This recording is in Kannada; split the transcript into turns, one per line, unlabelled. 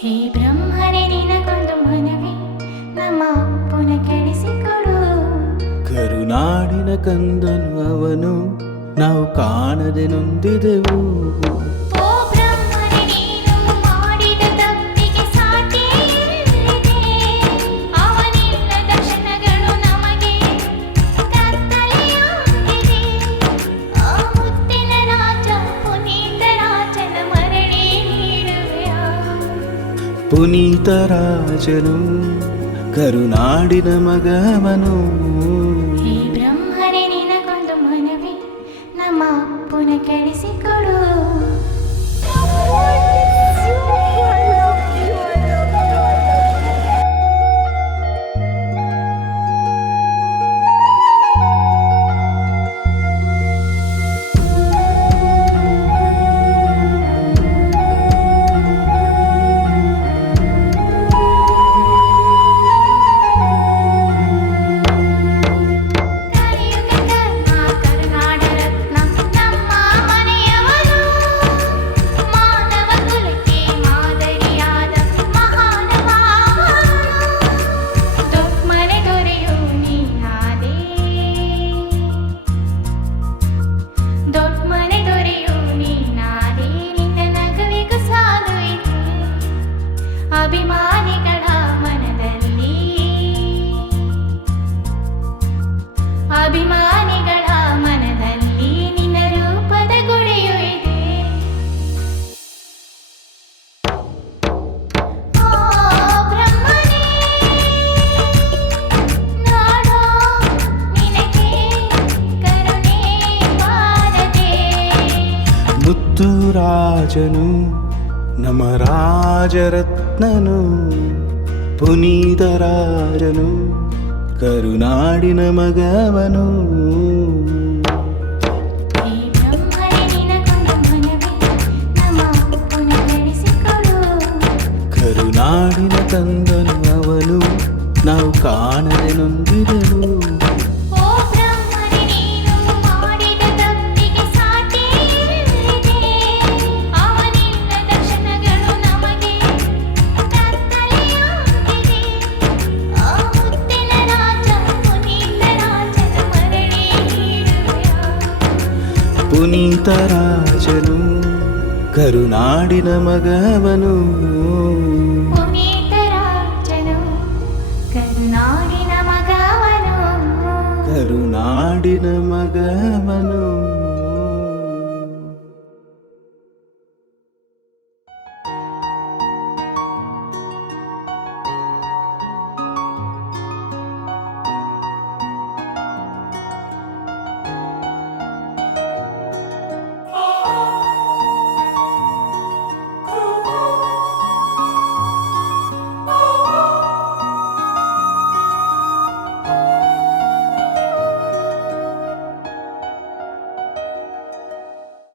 ಹೇ ಬ್ರಹ್ಮನೇ ನಿನಗೊಂದು ಮನವಿ. ನಮ್ಮ ಅಪ್ಪನ ಕೆಡಿಸಿಕೊಡು
ಕರುನಾಡಿನ ಕಂದನು ಅವನು. ನಾವು ಕಾಣದೆ ನೊಂದಿದೆವು. ಪುನೀತರಾಜನು ಕರುನಾಡಿನ ಮಗವನು.
ಬ್ರಹ್ಮನೇ ನಿನಗೊಂದು ಮನವಿ. ನಮ್ಮ ಅಪ್ಪುನ
ಕೇಳಿಸಿಕೊಡು ಮುತ್ತುರಾಜನು ನಮ ರಾಜರತ್ನನು ಪುನೀತರಾಜನು ಕರುನಾಡಿನ ಮಗವನು. ಕರುನಾಡಿನ ತಂದನು ಅವನು ನಾವು ಕಾಣದೆ
ನೊಂದಿದನು ಪುನೀತರಾಜನು ಕರುನಾಡಿನ ಮಗವನು
ಕರುನಾಡಿನ ಮಗವನು